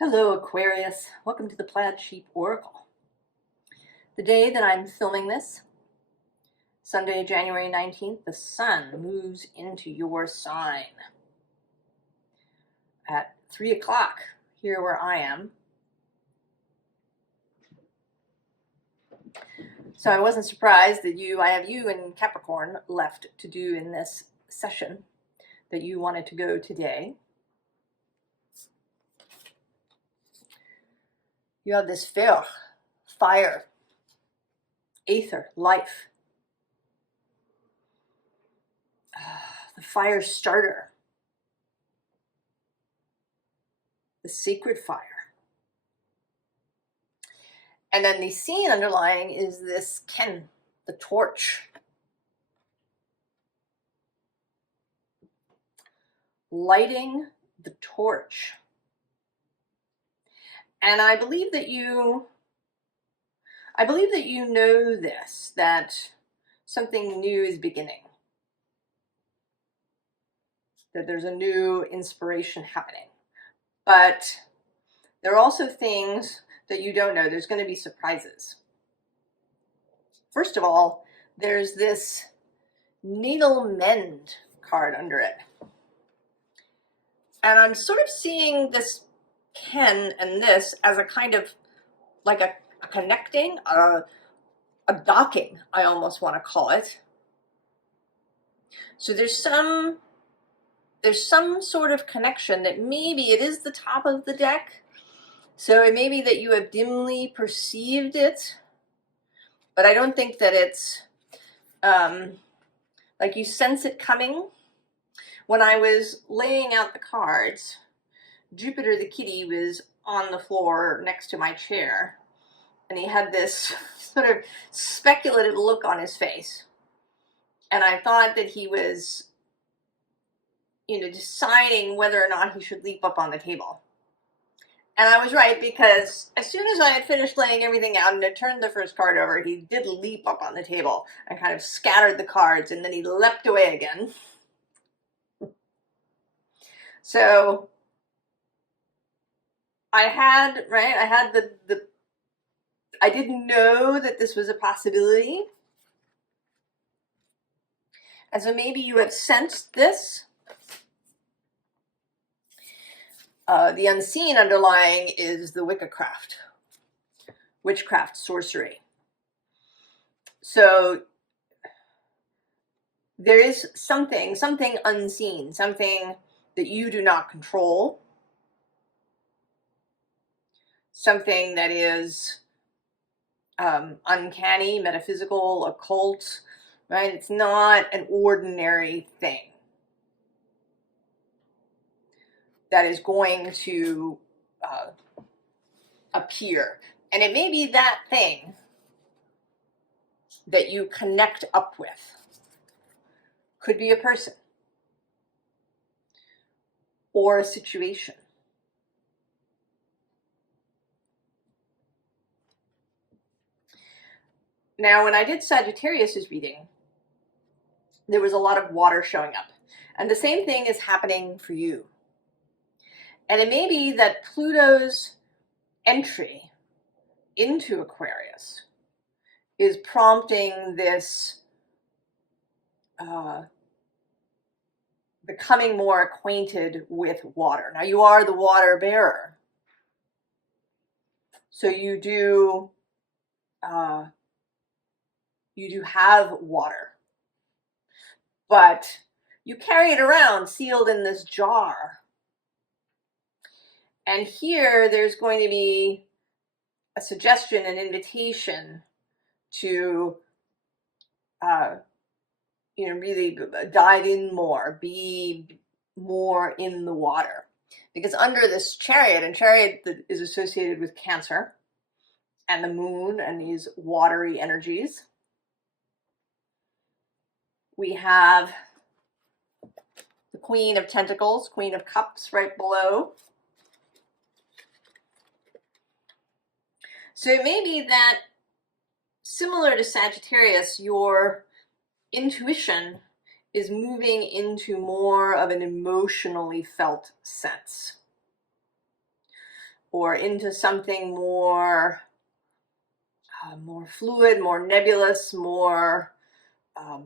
Hello Aquarius, welcome to the Plaid Sheep Oracle. The day that I'm filming this, Sunday, January 19th, the sun moves into your sign at 3 o'clock here where I am. So I wasn't surprised that I have you and Capricorn left to do in this session that you wanted to go today. You have this fire, aether, life. The fire starter, the sacred fire. And then the scene underlying is this Ken, the torch. Lighting the torch. And I believe that you know this, that something new is beginning. That there's a new inspiration happening. But there are also things that you don't know. There's going to be surprises. First of all, there's this needle mend card under it. And I'm sort of seeing this Ken and this as a kind of like a connecting, a docking, I almost want to call it. So there's some sort of connection that maybe it is the top of the deck. So it may be that you have dimly perceived it, but I don't think that it's like you sense it coming. When I was laying out the cards, Jupiter the kitty was on the floor next to my chair, and he had this sort of speculative look on his face. And I thought that he was, deciding whether or not he should leap up on the table. And I was right, because as soon as I had finished laying everything out and had turned the first card over, he did leap up on the table and kind of scattered the cards, and then he leapt away again. So I didn't know that this was a possibility. And so maybe you have sensed this. The unseen underlying is the witchcraft, sorcery. So there is something unseen, something that you do not control, something that is uncanny, metaphysical, occult, right? It's not an ordinary thing that is going to appear. And it may be that thing that you connect up with. Could be a person or a situation. Now, when I did Sagittarius's reading, there was a lot of water showing up. And the same thing is happening for you. And it may be that Pluto's entry into Aquarius is prompting this becoming more acquainted with water. Now, you are the water bearer. So you do have water. But you carry it around sealed in this jar. And here there's going to be a suggestion, an invitation to really dive in more, be more in the water. Because under this chariot, and chariot that is associated with Cancer and the moon and these watery energies, we have the Queen of Pentacles, Queen of Cups right below. So it may be that, similar to Sagittarius, your intuition is moving into more of an emotionally felt sense. or into something more, more fluid, more nebulous, more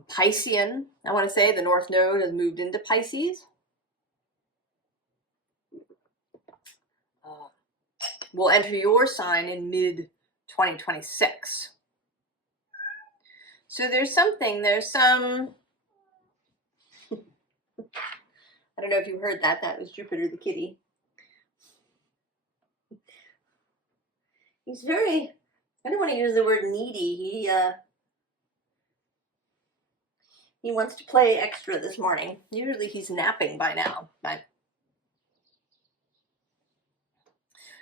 Piscean. I want to say the North Node has moved into Pisces. Will enter your sign in mid-2026. So there's some, I don't know if you heard that, that was Jupiter the kitty. He's very, I don't want to use the word needy. He wants to play extra this morning. Usually he's napping by now. But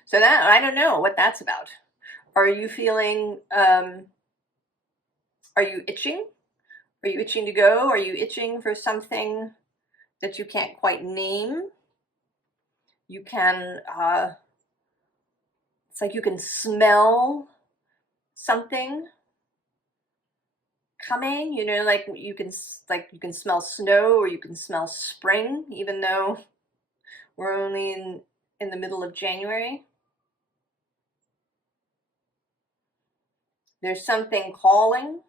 so that, I don't know what that's about. Are you feeling, are you itching? Are you itching to go? Are you itching for something that you can't quite name? You can, it's like you can smell something coming, you know, like you can smell snow, or you can smell spring, even though we're only in the middle of January. There's something calling.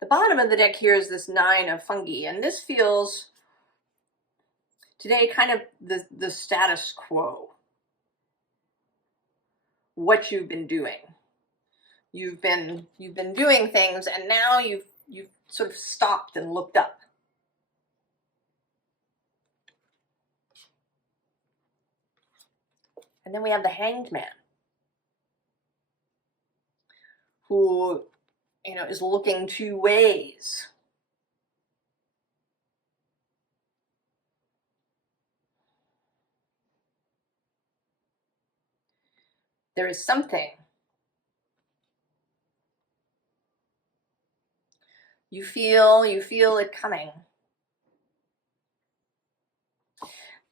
The bottom of the deck here is this 9 of fungi, and this feels today kind of the status quo. What you've been doing. You've been doing things, and now you've sort of stopped and looked up. And then we have the Hanged Man, who, you know, is looking two ways. There is something. You feel it coming.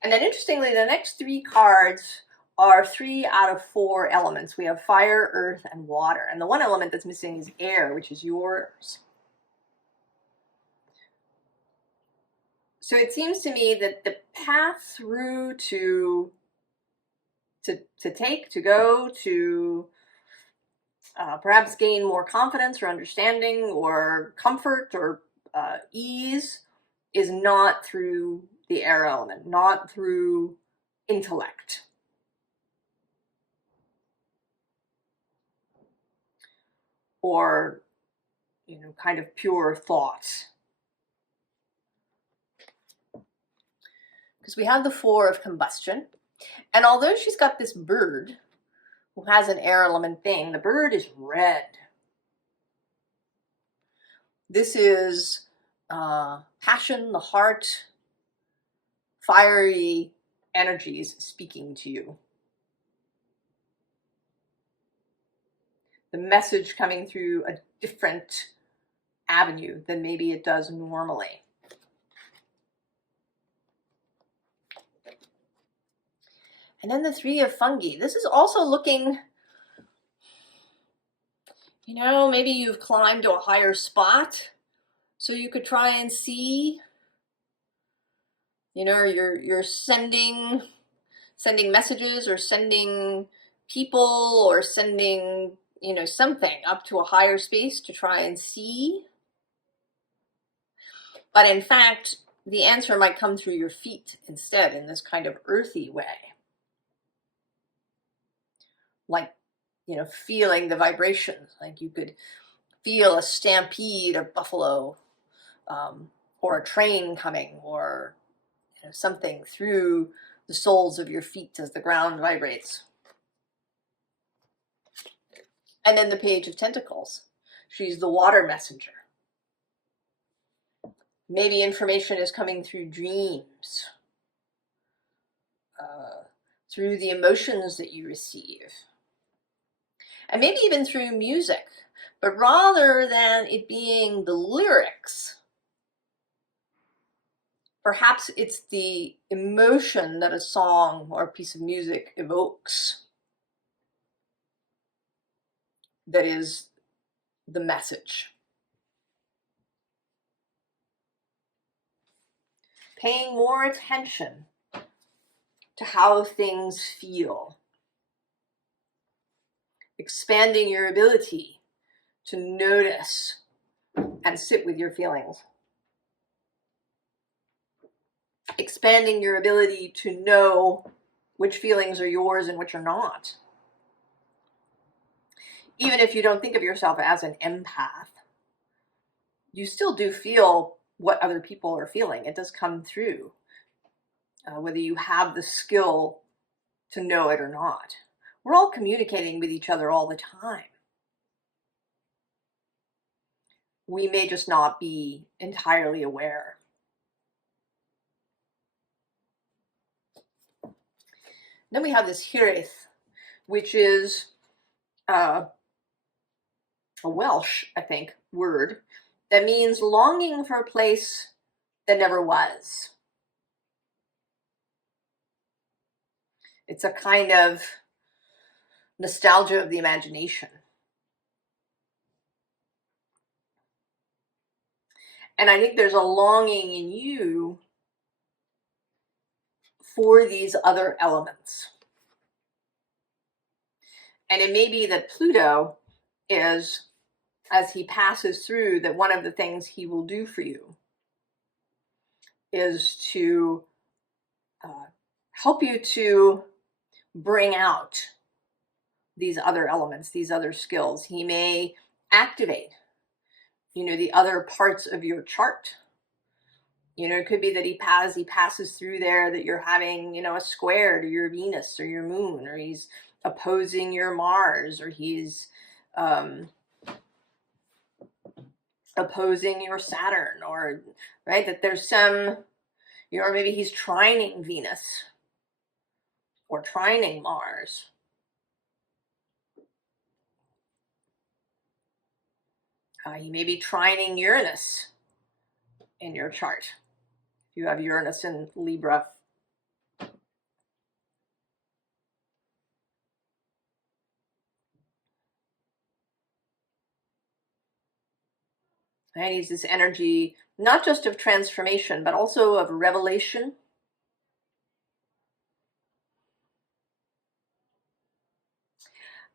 And then interestingly, the next 3 cards are 3 out of 4 elements. We have fire, earth, and water. And the one element that's missing is air, which is yours. So it seems to me that the path through to go to perhaps gain more confidence or understanding or comfort or ease is not through the air element, not through intellect. Or, you know, kind of pure thought. Because we have the 4 of combustion. And although she's got this bird who has an air element thing, the bird is red. This is passion, the heart, fiery energies speaking to you. The message coming through a different avenue than maybe it does normally. And then the 3 of fungi. This is also looking, you know, maybe you've climbed to a higher spot so you could try and see, you know, you're sending messages or sending people or sending, you know, something up to a higher space to try and see. But in fact, the answer might come through your feet instead in this kind of earthy way. Like, you know, feeling the vibrations, like you could feel a stampede of buffalo, or a train coming, or, you know, something through the soles of your feet as the ground vibrates. And then the Page of Tentacles. She's the water messenger. Maybe information is coming through dreams, through the emotions that you receive. And maybe even through music, but rather than it being the lyrics, perhaps it's the emotion that a song or a piece of music evokes that is the message. Paying more attention to how things feel. Expanding your ability to notice and sit with your feelings. Expanding your ability to know which feelings are yours and which are not. Even if you don't think of yourself as an empath, you still do feel what other people are feeling. It does come through, whether you have the skill to know it or not. We're all communicating with each other all the time. We may just not be entirely aware. Then we have this hirith, which is a Welsh, I think, word that means longing for a place that never was. It's a kind of nostalgia of the imagination. And I think there's a longing in you for these other elements. And it may be that Pluto is, as he passes through, that one of the things he will do for you is to help you to bring out these other elements, these other skills. He may activate, the other parts of your chart. It could be that he passes through there, that you're having, a square to your Venus or your moon, or he's opposing your Mars, or he's opposing your Saturn, or, right, that there's some, or maybe he's trining Venus or trining Mars. He may be trining Uranus in your chart. If you have Uranus in Libra. And he's this energy, not just of transformation, but also of revelation.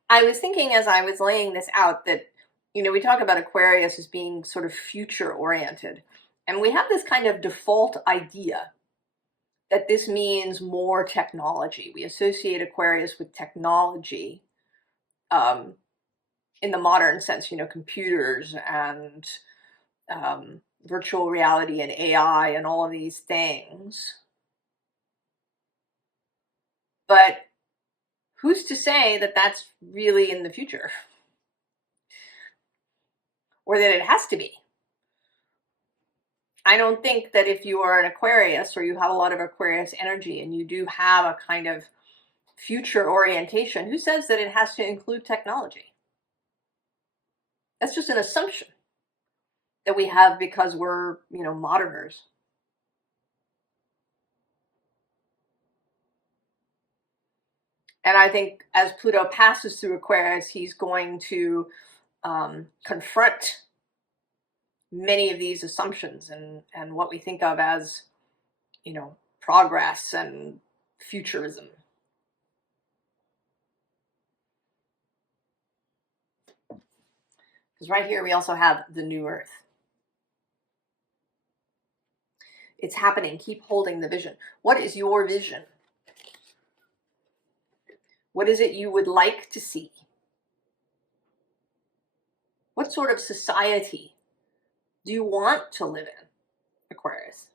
I was thinking as I was laying this out that, we talk about Aquarius as being sort of future oriented. And we have this kind of default idea that this means more technology. We associate Aquarius with technology in the modern sense, computers and virtual reality and AI and all of these things. But who's to say that that's really in the future? Or that it has to be? I don't think that if you are an Aquarius, or you have a lot of Aquarius energy, and you do have a kind of future orientation, who says that it has to include technology? That's just an assumption that we have because we're, moderners. And I think as Pluto passes through Aquarius, he's going to confront many of these assumptions and what we think of as, progress and futurism. Because right here we also have the new Earth. It's happening. Keep holding the vision. What is your vision? What is it you would like to see? What sort of society do you want to live in, Aquarius?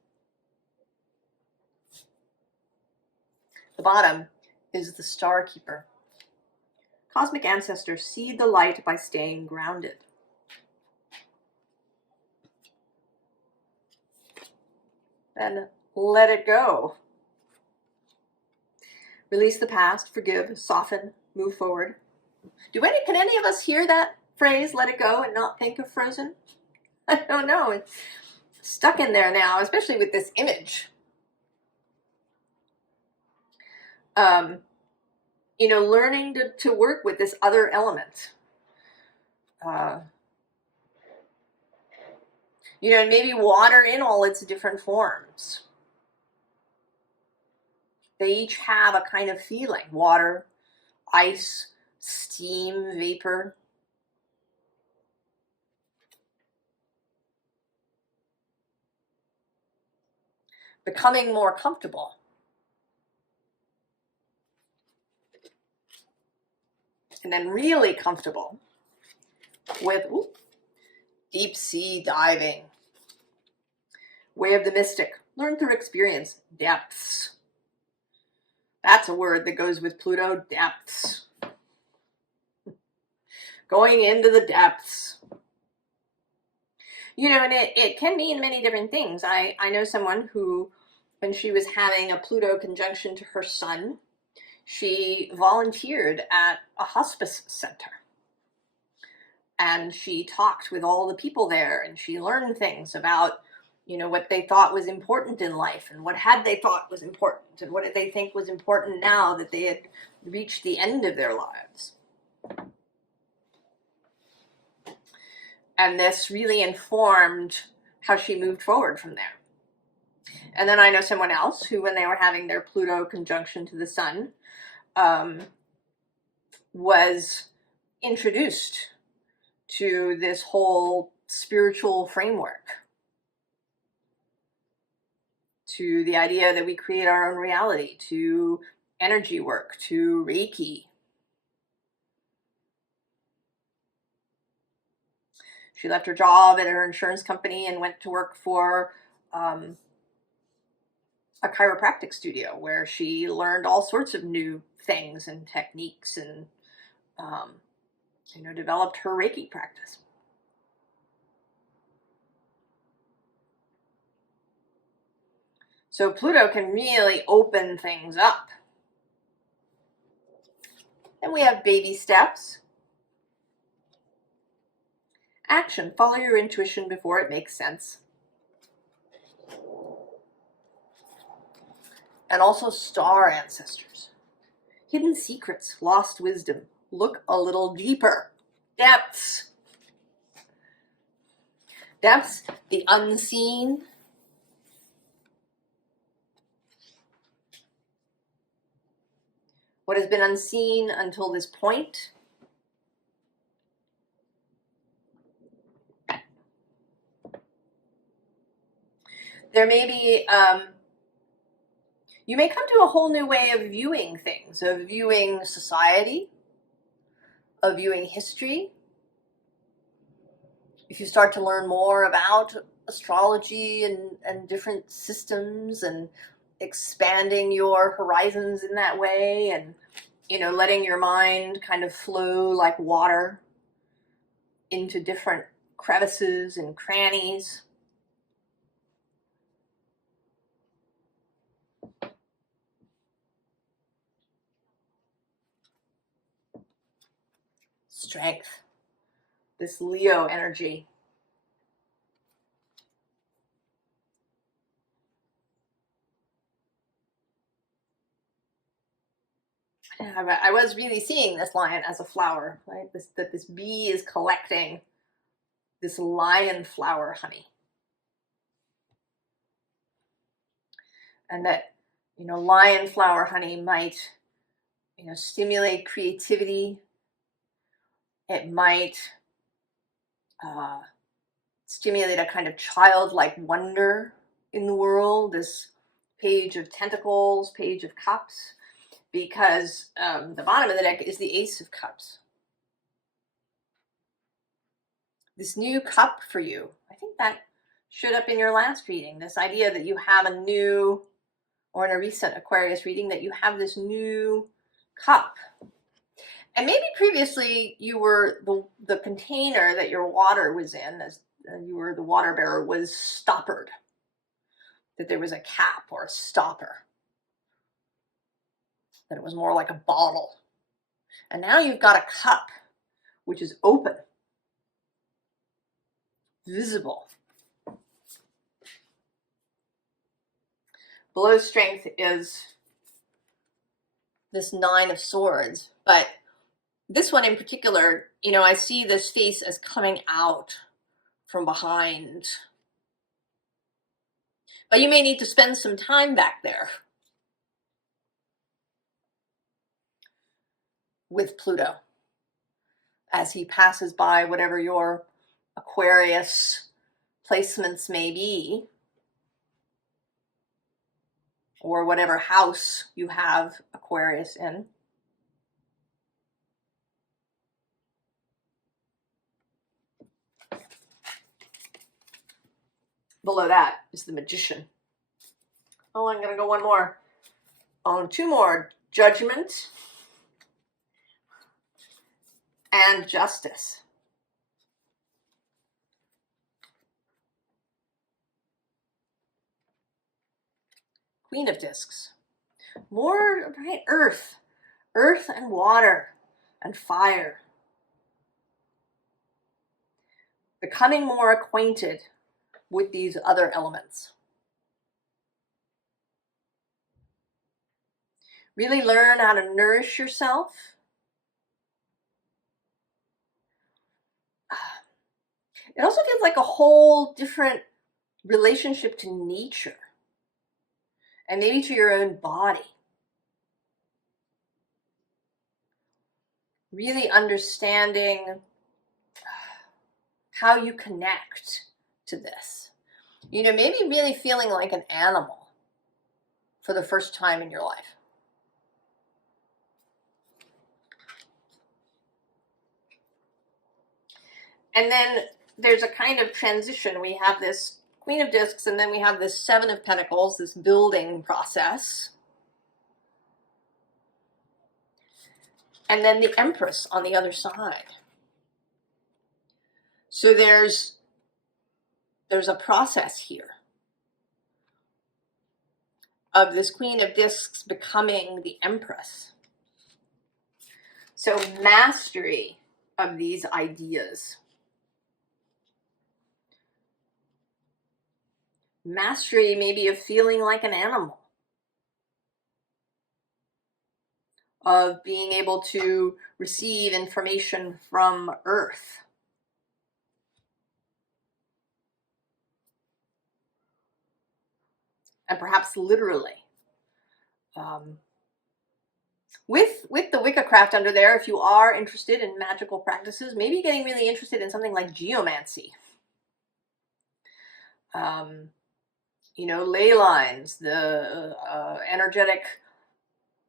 The bottom is the Star Keeper. Cosmic ancestors seed the light by staying grounded. Then let it go. Release the past, forgive, soften, move forward. Can any of us hear that phrase, let it go, and not think of Frozen? I don't know. It's stuck in there now, especially with this image. Learning to work with this other element. Maybe water in all its different forms. They each have a kind of feeling: water, ice, steam, vapor. Becoming more comfortable. And then really comfortable with deep sea diving. Way of the mystic. Learn through experience. Depths. That's a word that goes with Pluto. Depths. Going into the depths. You know, and it can mean many different things. I know someone who, when she was having a Pluto conjunction to her sun, she volunteered at a hospice center. And she talked with all the people there, and she learned things about, you know, what they thought was important in life, and what had they thought was important, and what did they think was important now that they had reached the end of their lives. And this really informed how she moved forward from there. And then I know someone else who, when they were having their Pluto conjunction to the sun, was introduced to this whole spiritual framework, to the idea that we create our own reality, to energy work, to Reiki. She left her job at her insurance company and went to work for a chiropractic studio, where she learned all sorts of new things and techniques, and you know, developed her Reiki practice. So Pluto can really open things up. Then we have baby steps. Action. Follow your intuition before it makes sense. And also star ancestors. Hidden secrets, lost wisdom. Look a little deeper. Depths. Depths, the unseen. What has been unseen until this point. There may be, you may come to a whole new way of viewing things, of viewing society, of viewing history. If you start to learn more about astrology and different systems, and expanding your horizons in that way, and, you know, letting your mind kind of flow like water into different crevices and crannies. Strength, this Leo energy. I was really seeing this lion as a flower, right? That this bee is collecting this lion flower honey. And that, you know, lion flower honey might, you know, stimulate creativity. It might stimulate a kind of childlike wonder in the world, this page of pentacles, page of cups, because the bottom of the deck is the Ace of Cups. This new cup for you, I think that showed up in your last reading, this idea that you have a new, or in a recent Aquarius reading, that you have this new cup. And maybe previously you were the container that your water was in, as you were the water bearer, was stoppered. That there was a cap or a stopper. That it was more like a bottle. And now you've got a cup, which is open, visible. Below strength is this Nine of Swords, but this one in particular, you know, I see this face as coming out from behind. But you may need to spend some time back there. with Pluto as he passes by whatever your Aquarius placements may be, or whatever house you have Aquarius in. Below that is the Magician. Oh, I'm going to go one more. Oh, two more. Judgment and Justice. Queen of Discs. More, right? Earth. Earth and water and fire. Becoming more acquainted with these other elements. Really learn how to nourish yourself. It also feels like a whole different relationship to nature and maybe to your own body. Really understanding how you connect to this. You know, maybe really feeling like an animal for the first time in your life. And then there's a kind of transition. We have this Queen of Discs, and then we have this Seven of Pentacles, this building process. And then the Empress on the other side. So there's a process here of this Queen of Discs becoming the Empress. So mastery of these ideas. Mastery maybe of feeling like an animal. Of being able to receive information from Earth. And perhaps literally. With the Wiccacraft under there, if you are interested in magical practices, maybe getting really interested in something like geomancy. You know, ley lines, the energetic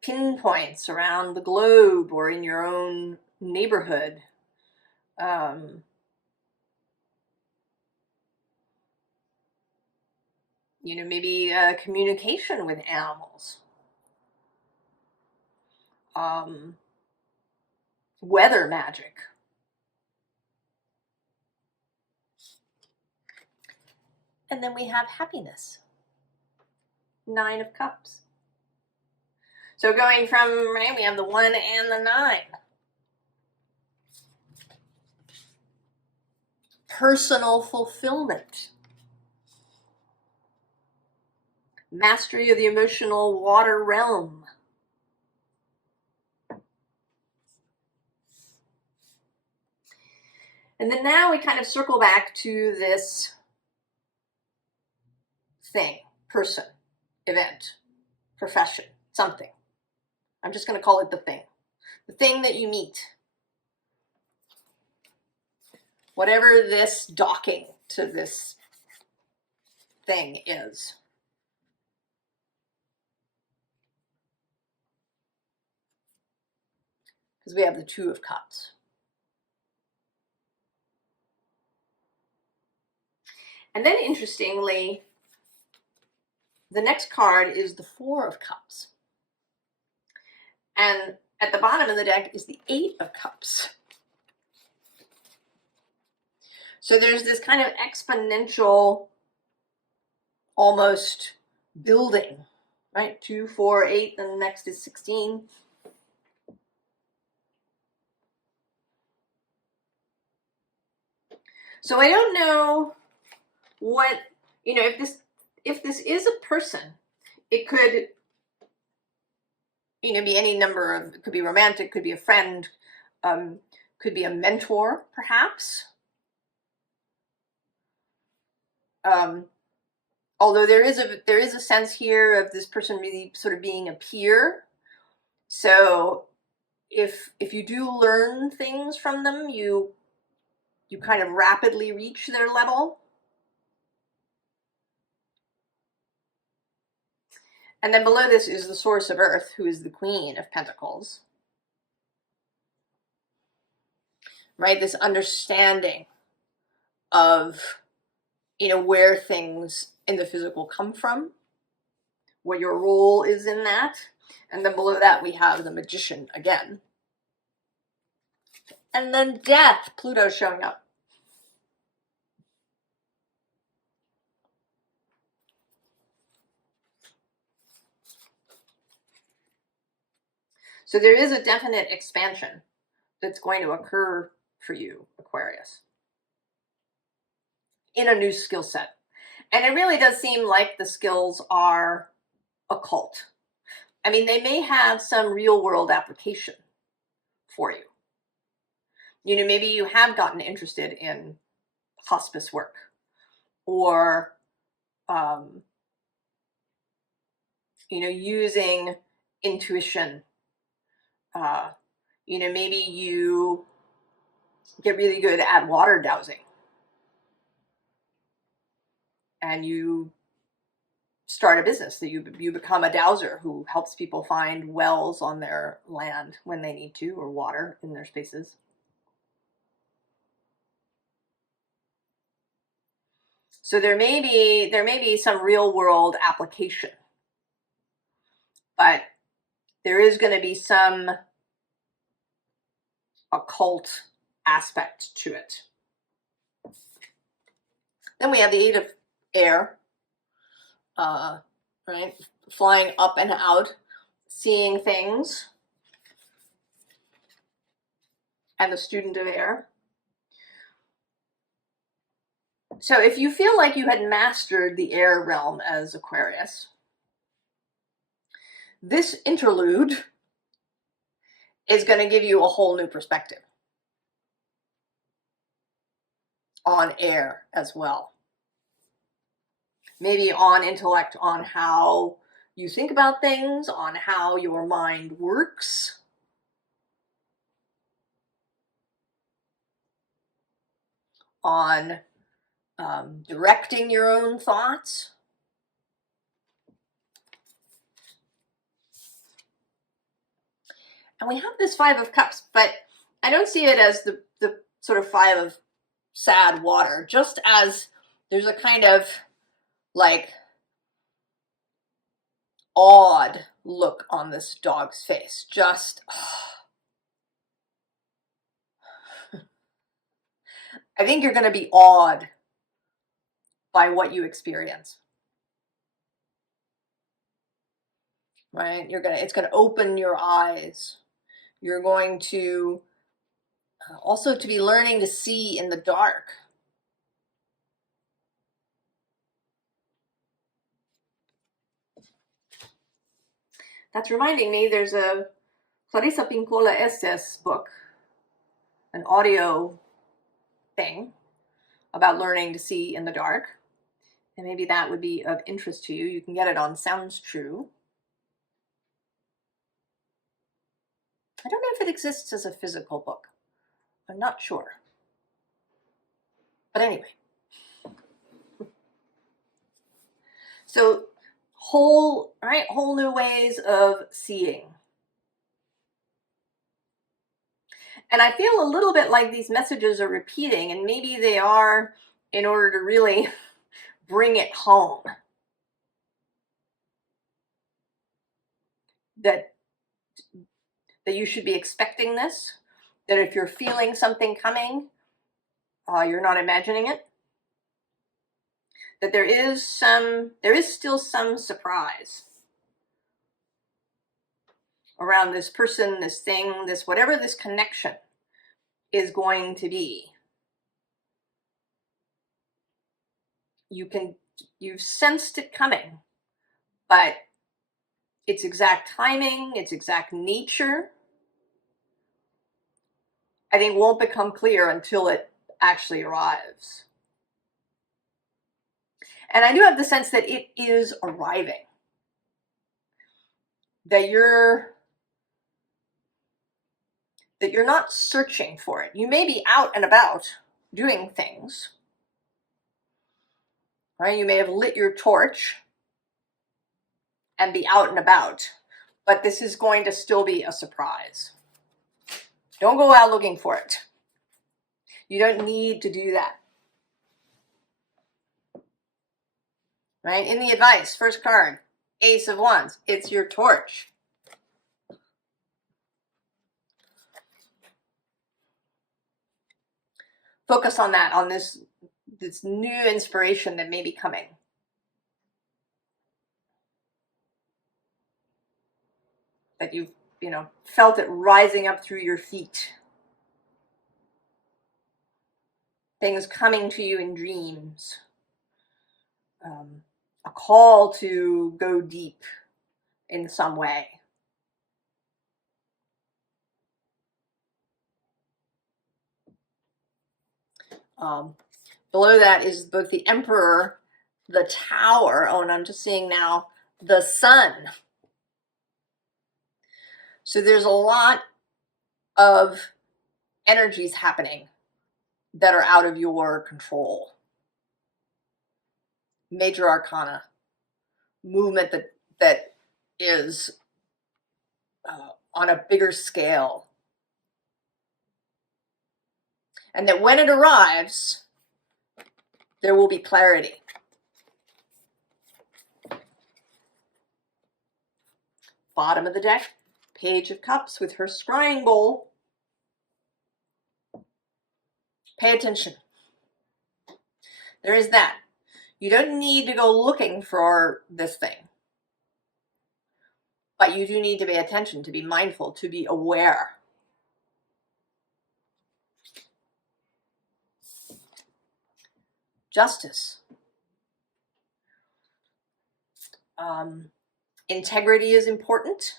pinpoints around the globe or in your own neighborhood. You know, maybe communication with animals. Weather magic. And then we have happiness. 9 of Cups. So going from, right, we have the 1 and the 9. Personal fulfillment. Mastery of the emotional water realm. And then now we kind of circle back to this thing, person, event, profession, something. I'm just going to call it the thing. The thing that you meet. Whatever this docking to this thing is. Because we have the 2 of Cups. And then interestingly, the next card is the 4 of Cups. And at the bottom of the deck is the 8 of Cups. So there's this kind of exponential, almost building, right? 2, 4, 8, and the next is 16. So I don't know what, you know, if this is a person, it could, you know, be any number of, it could be romantic, could be a friend, could be a mentor, perhaps. Although there is a sense here of this person really sort of being a peer. So if you do learn things from them, you kind of rapidly reach their level. And then below this is the source of earth, who is the Queen of Pentacles. Right? This understanding of, you know, where things in the physical come from, what your role is in that. And then below that we have the Magician again. And then Death, Pluto showing up. So there is a definite expansion that's going to occur for you, Aquarius, in a new skill set. And it really does seem like the skills are occult. I mean, they may have some real world application for you. You know, maybe you have gotten interested in hospice work, or, you know, using intuition. You know, maybe you get really good at water dowsing and you start a business that you become a dowser who helps people find wells on their land when they need to, or water in their spaces. So there may be some real world application, but there is going to be some occult aspect to it. Then we have the Eight of Air, right? Flying up and out, seeing things, and the Student of Air. So if you feel like you had mastered the air realm as Aquarius, this interlude is going to give you a whole new perspective on air as well. Maybe on intellect, on how you think about things, on how your mind works. On directing your own thoughts. And we have this Five of Cups, but I don't see it as the sort of five of sad water, just as there's a kind of like awed look on this dog's face. Just, I think you're going to be awed by what you experience. Right? It's going to open your eyes. You're going to also to be learning to see in the dark. That's reminding me, there's a Clarissa Pinkola Estes book, an audio thing about learning to see in the dark. And maybe that would be of interest to you. You can get it on Sounds True. I don't know if it exists as a physical book. I'm not sure. But anyway. So whole new ways of seeing. And I feel a little bit like these messages are repeating, and maybe they are in order to really bring it home. That you should be expecting this, that if you're feeling something coming, you're not imagining it, that there is still some surprise around this person, this thing, this whatever this connection is going to be. You've sensed it coming, but its exact timing, its exact nature, I think won't become clear until it actually arrives. And I do have the sense that it is arriving. That you're that you're not searching for it. You may be out and about doing things, right? You may have lit your torch and be out and about, but this is going to still be a surprise. Don't go out looking for it. You don't need to do that. Right? In the advice, first card, Ace of Wands. It's your torch. Focus on that, on this new inspiration that may be coming. That you've, felt it rising up through your feet. Things coming to you in dreams. A call to go deep in some way. Below that is both the Emperor, the Tower, and I'm just seeing now the Sun. So there's a lot of energies happening that are out of your control. Major Arcana, movement that is on a bigger scale. And that when it arrives, there will be clarity. Bottom of the deck, Page of Cups with her scrying bowl. Pay attention. There is that. You don't need to go looking for this thing. But you do need to pay attention, to be mindful, to be aware. Justice. Integrity is important.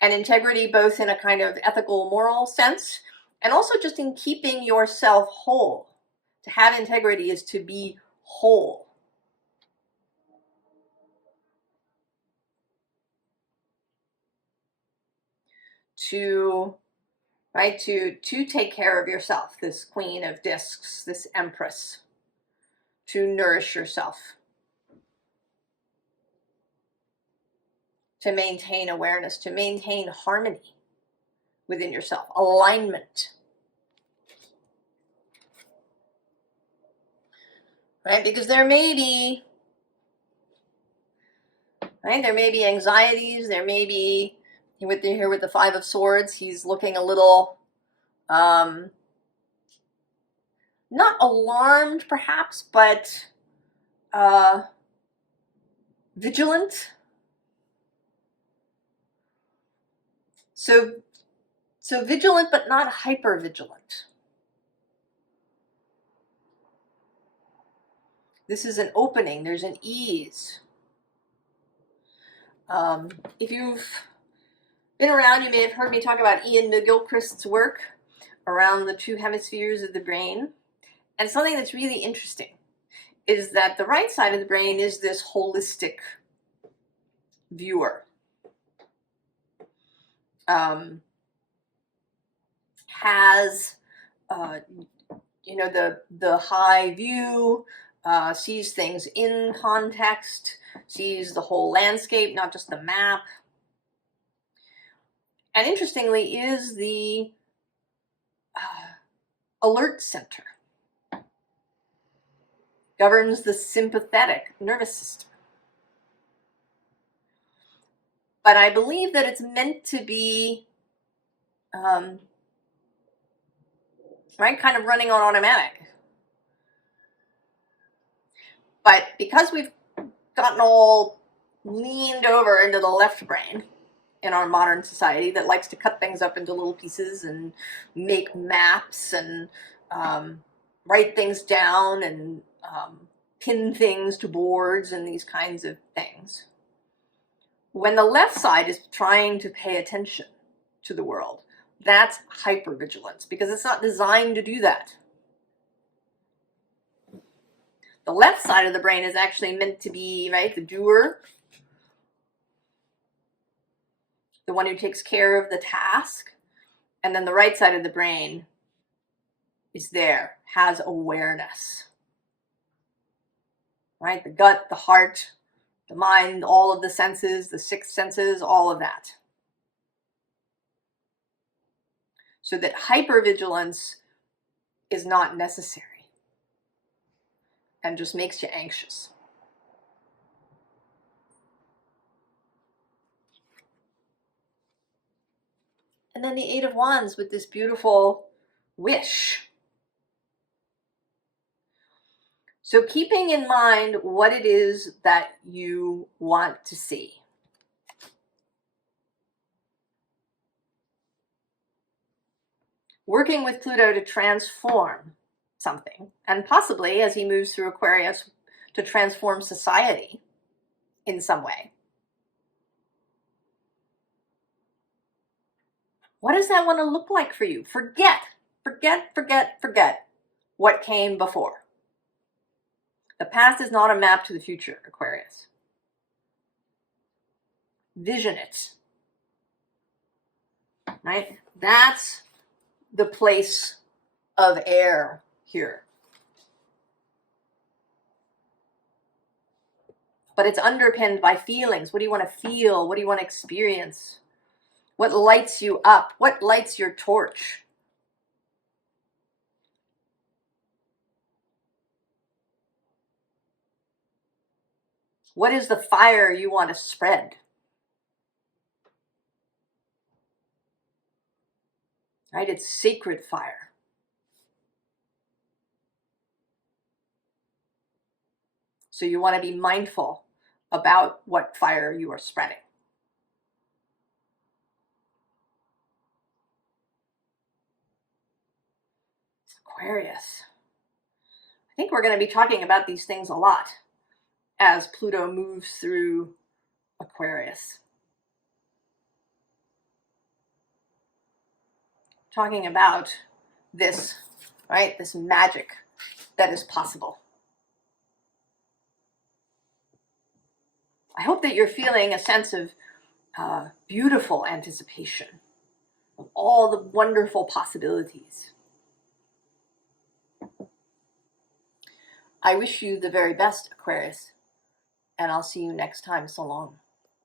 And integrity both in a kind of ethical, moral sense, and also just in keeping yourself whole. To have integrity is to be whole. To take care of yourself, this Queen of Discs, this Empress. To nourish yourself. To maintain awareness, to maintain harmony within yourself, alignment. Right? Because there may be anxieties, there may be, with the Five of Swords, he's looking a little, not alarmed perhaps, but vigilant. So vigilant, but not hyper vigilant. This is an opening. There's an ease. If you've been around, you may have heard me talk about Ian McGilchrist's work around the two hemispheres of the brain. And something that's really interesting is that the right side of the brain is this holistic viewer. Has the high view, sees things in context, sees the whole landscape, not just the map. And interestingly, is the alert center. Governs the sympathetic nervous system. But I believe that it's meant to be kind of running on automatic. But because we've gotten all leaned over into the left brain in our modern society that likes to cut things up into little pieces and make maps and write things down and pin things to boards and these kinds of things. When the left side is trying to pay attention to the world, that's hypervigilance, because it's not designed to do that. The left side of the brain is actually meant to be, the doer, the one who takes care of the task, and then the right side of the brain is there, has awareness, right? The gut, the heart, the mind, all of the senses, the six senses, all of that. So that hypervigilance is not necessary and just makes you anxious. And then the Eight of Wands with this beautiful wish. So keeping in mind what it is that you want to see. Working with Pluto to transform something, and possibly as he moves through Aquarius to transform society in some way. What does that want to look like for you? Forget what came before. The past is not a map to the future, Aquarius. Vision it. Right? That's the place of air here. But it's underpinned by feelings. What do you want to feel? What do you want to experience? What lights you up? What lights your torch? What is the fire you want to spread? Right? It's sacred fire. So you want to be mindful about what fire you are spreading. Aquarius. I think we're going to be talking about these things a lot as Pluto moves through Aquarius. Talking about this, right? This magic that is possible. I hope that you're feeling a sense of beautiful anticipation of all the wonderful possibilities. I wish you the very best, Aquarius, and I'll see you next time. So long.